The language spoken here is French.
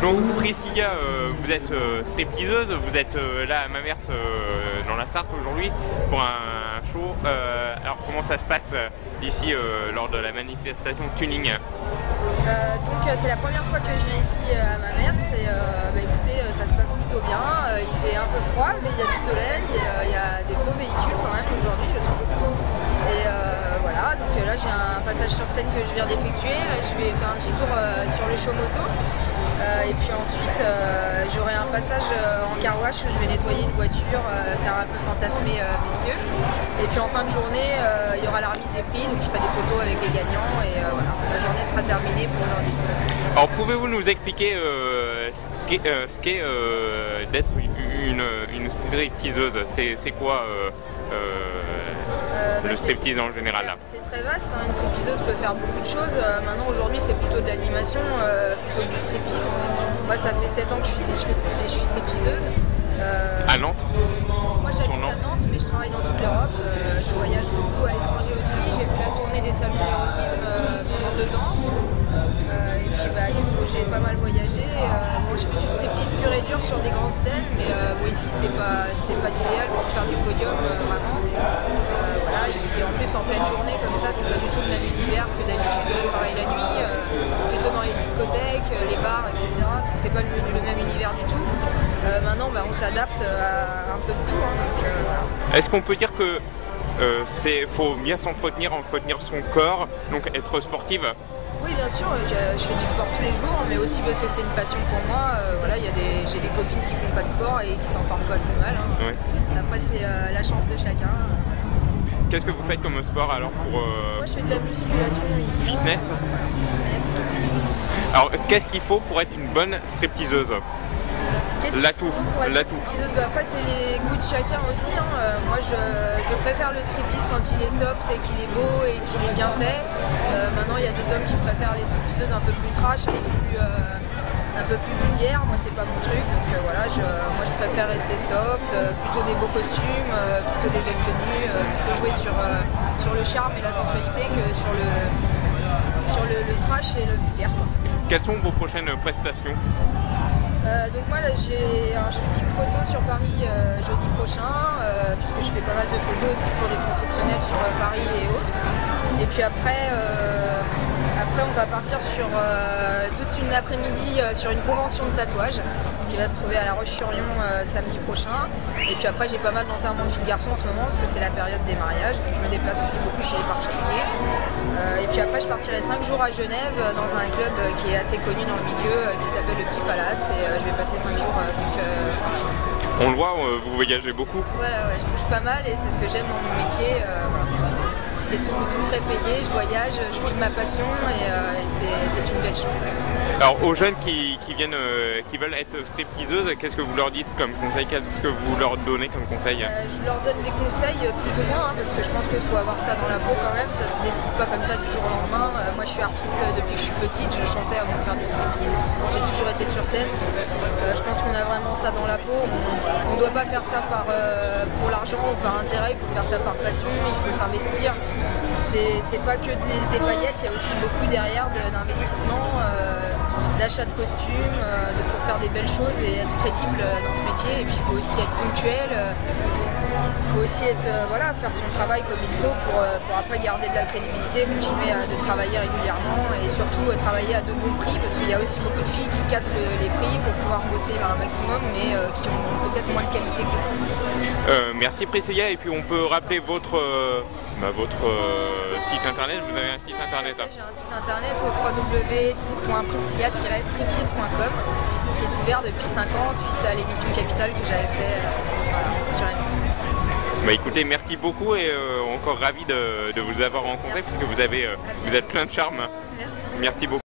Donc Priscilla, vous êtes stripteaseuse, vous êtes là à Mamers dans la Sarthe aujourd'hui pour un show. Alors comment ça se passe ici lors de la manifestation Tuning? Donc c'est la première fois que je viens ici à Mamers et écoutez, ça se passe plutôt bien. Il fait un peu froid mais il y a du soleil, il y a des beaux véhicules quand même aujourd'hui je trouve. Et voilà, donc là j'ai un passage sur scène que je viens d'effectuer. Je vais faire un petit tour sur le show moto. Et puis ensuite j'aurai un passage en car wash où je vais nettoyer une voiture, faire un peu fantasmer mes yeux. Et puis en fin de journée il y aura la remise des prix, donc je ferai des photos avec les gagnants et voilà, la journée sera terminée pour aujourd'hui. Alors pouvez-vous nous expliquer ce qu'est d'être une stripteaseuse? C'est quoi le striptease en général là? C'est très vaste, hein. Une stripteaseuse peut faire beaucoup de choses. Maintenant aujourd'hui c'est plutôt de l'animation plutôt que du striptease. Moi ça fait 7 ans que je suis stripteaseuse. À Nantes? Moi j'habite à Nantes mais je travaille dans toute l'Europe. Je voyage beaucoup à l'étranger aussi. J'ai fait la tournée des salons d'érotisme pendant 2 ans. Et puis du coup j'ai pas mal voyagé. Moi je fais du striptease pur et dur sur des grandes scènes, mais ici c'est pas l'idéal pour faire du podium vraiment. Voilà, et en plus en pleine journée comme ça c'est pas du tout le même univers que d'habitude on travaille la nuit, plutôt dans les discothèques, les bars, etc. Donc c'est pas le même univers du tout. Maintenant on s'adapte à un peu de tout, hein, donc, voilà. Est-ce qu'on peut dire que faut bien s'entretenir, entretenir son corps, donc être sportive? Oui bien sûr, je fais du sport tous les jours, mais aussi parce que c'est une passion pour moi. Voilà, j'ai des copines qui font pas de sport et qui s'en portent pas plus mal, hein. Oui. Après c'est la chance de chacun. Qu'est-ce que vous faites comme sport alors pour Moi je fais de la musculation uniquement. Fitness? Voilà, fitness. Alors qu'est-ce qu'il faut pour être une bonne stripteaseuse? L'atout. Après c'est les goûts de chacun aussi, hein. Moi je préfère le striptease quand il est soft et qu'il est beau et qu'il est bien fait. Maintenant il y a des hommes qui préfèrent les stripteaseuses un peu plus trash, un peu plus vulgaire. Moi c'est pas mon truc, donc voilà, moi je préfère rester soft, plutôt des beaux costumes, plutôt des belles tenues, plutôt jouer sur le charme et la sensualité que sur le trash et le vulgaire, quoi. Quelles sont vos prochaines prestations? Donc moi là j'ai un shooting photo sur Paris jeudi prochain, puisque je fais pas mal de photos aussi pour des professionnels sur Paris et autres. Et puis après on va partir sur toute une après-midi sur une convention de tatouage qui va se trouver à La Roche-sur-Yon samedi prochain. Et puis après j'ai pas mal d'enterrements de filles de garçons en ce moment parce que c'est la période des mariages, donc je me déplace aussi beaucoup chez les particuliers. Et puis après je partirai 5 jours à Genève dans un club qui est assez connu dans le milieu qui s'appelle le Petit Palace, et je vais passer 5 jours en Suisse. On le voit, vous voyagez beaucoup? Voilà, ouais, je bouge pas mal et c'est ce que j'aime dans mon métier. Voilà. C'est tout frais payé, je voyage, je vis de ma passion et c'est une belle chose. Alors aux jeunes qui veulent être stripteaseuses, qu'est-ce que vous leur dites comme conseil? Qu'est-ce que vous leur donnez comme conseil? Je leur donne des conseils plus ou moins, hein, parce que je pense qu'il faut avoir ça dans la peau quand même, ça se décide pas comme ça du jour au lendemain. Moi je suis artiste depuis que je suis petite, je chantais avant de faire du striptease, j'ai toujours été sur scène. Je pense qu'on a vraiment ça dans la peau, on ne doit pas faire ça pour l'argent ou par intérêt, il faut faire ça par passion, il faut s'investir. C'est pas que des paillettes, il y a aussi beaucoup derrière d'investissement, d'achat de costumes, pour faire des belles choses et être crédible dans ce métier. Et puis il faut aussi être ponctuel, il faut aussi faire son travail comme il faut pour après garder de la crédibilité, continuer de travailler régulièrement et surtout travailler à de bons prix, parce qu'il y a aussi beaucoup de filles qui cassent les prix pour pouvoir bosser un maximum mais qui ont peut-être moins de qualité que les autres. Merci Priscilla, et puis on peut rappeler votre site internet. Vous avez un site internet? J'ai un site internet www.priscilla-striptease.com qui est ouvert depuis 5 ans suite à l'émission Capitale que j'avais fait sur M6. Bah écoutez, merci beaucoup et encore ravi de vous avoir rencontré. Merci. Parce que vous êtes plein de charme. Merci. Merci beaucoup.